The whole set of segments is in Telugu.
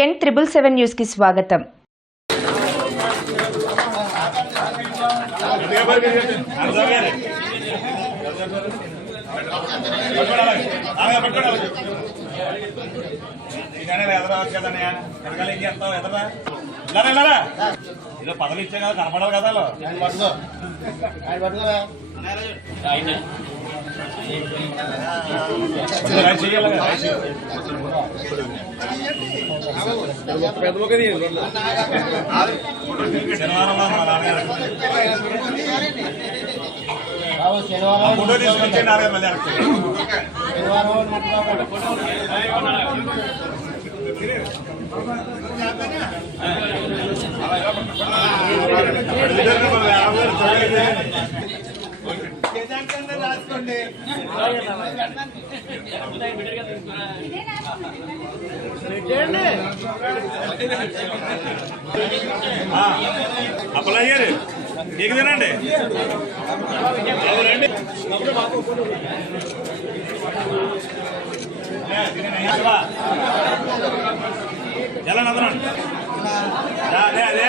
ఎన్ త్రిబుల్ సెవెన్ న్యూస్కి స్వాగతం. ఏదో పదవి ఇచ్చా కదా కనపడాలి కదా రాసుకోండి చెయ్యాలి గారు మీకు తినండి. ఎవరండి ఎలా నదనండి అదే అదే.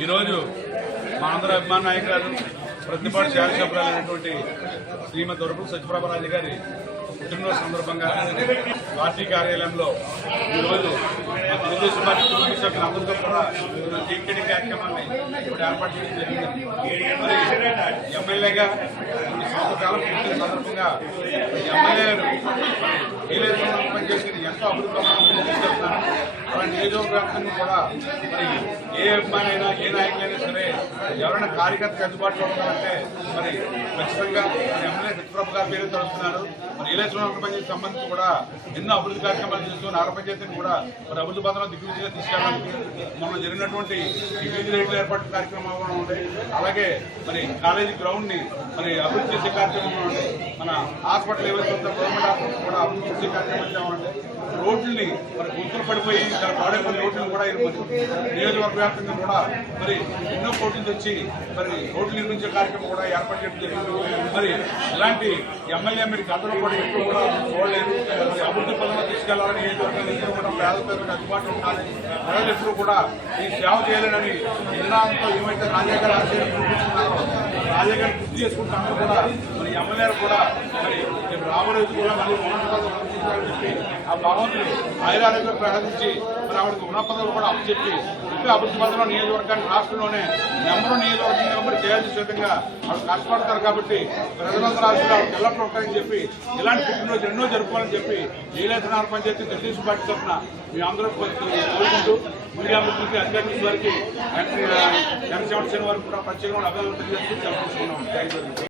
ఈరోజు మా ఆంధ్ర అభిమాన నాయకురాలు ప్రతిపాటు శాసనసభ్యులైనటువంటి శ్రీమతి వరపు సత్యప్రభరాజు గారి పుట్టినరోజు సందర్భంగా పార్టీ కార్యాలయంలో ఈరోజు తెలుగుదేశం పార్టీ కుటుంబ సభ్యులందరితో కూడా టీకెట్ కార్యక్రమాన్ని ఇప్పుడు ఏర్పాటు చేయడం జరిగింది. మరి ఎమ్మెల్యేగా కొన్ని సంవత్సరాలు పూర్తి సందర్భంగా ఎమ్మెల్యేలు ఏలైతే పనిచేసి ఎంతో అభివృద్ధి తీసుకెళ్తున్నారు మన నియోజకవర్గాన్ని కూడా మరి ఏ అభిమానైనా ఏ నాయకులైనా ఎవరైనా కార్యకర్త అందుబాటులో ఉన్నారంటే మరి ఖచ్చితంగా ఎమ్మెల్యే సత్యప్రభు గారి పేరు తడుస్తున్నారు మరి ఏలేశ్వరం నగర పంచాయతీ సంబంధించి కూడా ఎన్నో అభివృద్ధి కార్యక్రమాలు చేస్తూ నగర పంచాయతీని కూడా మరి అభివృద్ధి పథంలో దిగ్విజయంగా తీసుకెళ్ళడానికి మొన్న జరిగినటువంటి దిగ్విజయ రేట్లు ఏర్పాటు కార్యక్రమం కూడా ఉంది అలాగే మరి కాలేజీ గ్రౌండ్ని మరి అభివృద్ధి చేసే కార్యక్రమం ఉంది మన హాస్పిటల్ ఏవైతే ఉందో గవర్నమెంట్ హాస్పిటల్ కూడా అభివృద్ధి చేసే కార్యక్రమం రోడ్లని మరి గుంతలు పడిపోయి చాలా పాడైపోయిన రోడ్లను కూడా ఇరుకుంది నియోజకవర్గ వ్యాప్తంగా కూడా మరి ఎన్నో పోటీలు వచ్చి మరి రోడ్లు నిర్మించే కార్యక్రమం కూడా ఏర్పాటు చేయడం జరిగింది. మరి ఇలాంటి ఎమ్మెల్యే మీరు గతంలో కూడా ఎప్పుడు కూడా చూడలేదు. మరి అభివృద్ధి పనులు తీసుకెళ్ళాలని నియోజకవర్గం ఎప్పుడు కూడా పేద పేదలకు అందుబాటులో ఉండాలి. ప్రజలు ఎప్పుడు కూడా ఈ సేవ చేయాలని నిర్ణయంతో ఏమైతే రాజాగారు ఆశయం చూపిస్తున్నారో రాజాగారు గుర్తు చేసుకుంటే అందరూ కూడా మరి ఎమ్మెల్యేలు కూడా మరి రేపు రాబోయే కూడా మళ్ళీ ఉన్నత చెప్పి ఆ భగవంతుని ఆయురారోగ్యం ప్రకటించి మరి ఆవిడకి ఉన్నపదవులు కూడా అప్పచెప్పి చెప్పి అభివృద్ధి పదంలో నియోజకవర్గాన్ని రాష్ట్రంలోనే నెంబరు నియోజకవర్గం మరి చేయాల్సిన విధంగా ఆవిడ కష్టపడతారు కాబట్టి ప్రజలందరూ రాష్ట్రంలో ఆవిడ ఎల్లప్పుడూ ఉంటాయని చెప్పి ఇలాంటి పుట్టినరోజు ఎన్నో జరుపుకోవాలని చెప్పి నీలేతనార పంచాయతీ తెలుగుదేశం పార్టీ తరఫున మీ అందరూ కోరుకుంటూ మీడియా మిత్రులకి అధికారుల వారికి ఎన్ సెవెంటీ వరకు కూడా ప్రత్యేకంగా అభివృద్ధి చేస్తూ తెలుసుకున్నాం థ్యాంక్ యూ